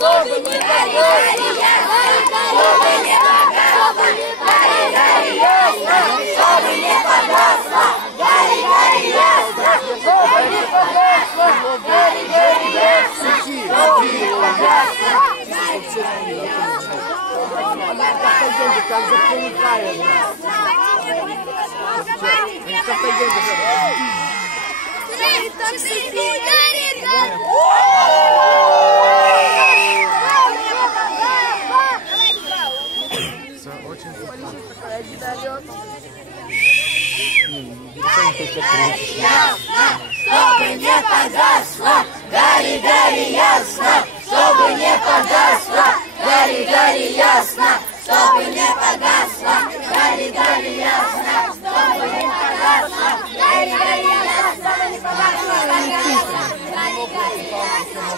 чтобы не погасла, чтобы не погасла, гори, гори, ясно, чтобы не погасла, гори, гори, ясно, чтобы не погасла, гори, гори, ясно, чтобы не погасла. Как заполыхает нас. Чтобы не погасла, гори, гори, ясно, чтобы не погасла, гори, гори, ясно, чтобы не погасла, гори, гори, ясно, чтобы не погасла, гори, гори, ясно, чтобы не погасла, гори, гори, ясно,